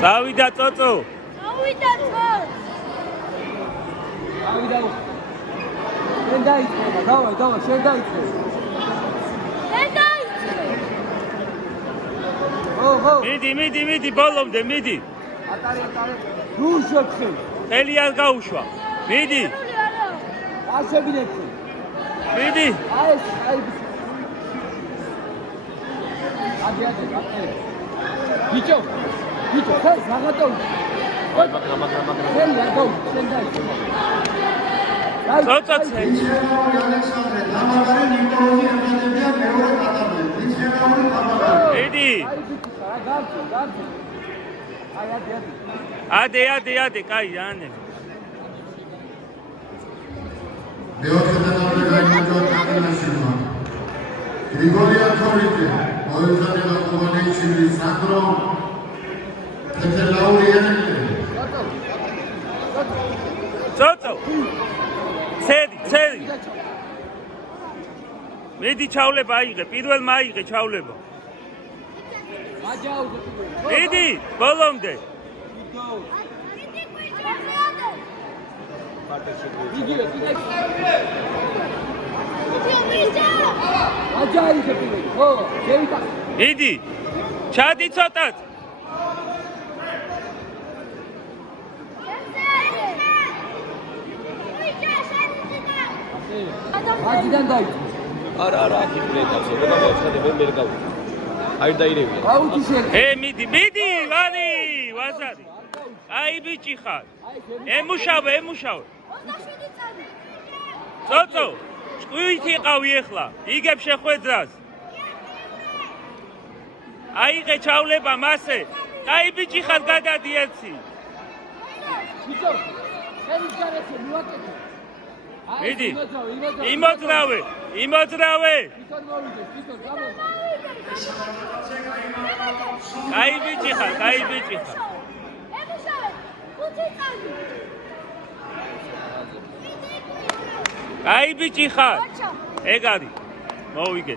წავიდა წოწო. წავიდა წო. წავიდა. შენ დაიწყება, დავა, შენ დაიწყე. შენ დაიწყე. ხო. მიდი, ბოლომდე, მიდი. ატარე. რუშეთში. ხელი არ გაუშვა. მიდი. ასებინეთში. მიდი. აი. ადი. ბიჭო, ხე რაღაცა. აი, მაგრამ. ხელი არ გაუ, შენ დაიწყე. წოწო. მიდი. ადი, კაი, ანე. გრიგორია თორიძე, მოიხადება კუბანეიჩილი, სანდრო თეთრლაურიანელი. წოწო. ცერი. მიდი ჩავლება აიღე, პირველმა აიღე ჩავლება. მიდი, ბოლომდე. მიდი, ჩადი ცოტათ. აჯიდან დაიწყე. არა, აქ ვლეთავსო, და მოაცხადებენ ვერ გავი. აი დაირევია. გაუჩი შენ. მიდი, ვაზარი. აი ბიჭი ხარ. ემუშავე. 27 წელი. წოწო, ჭკვით იყავი ახლა. იგებ შეხვედრას. აიღე ჩავლება მასე. აი ბიჭი ხარ გადადი ერთი. ბიჭო, შენ ისგარეში მივაკეთე. მიდი. იმოძრავე. თვითონ მოვიდეს, გამო. აი ბიჭი ხარ. ემუშავე. 5 წელი. აი ბიჭი ხარ. ეგ არის. მოვიგე.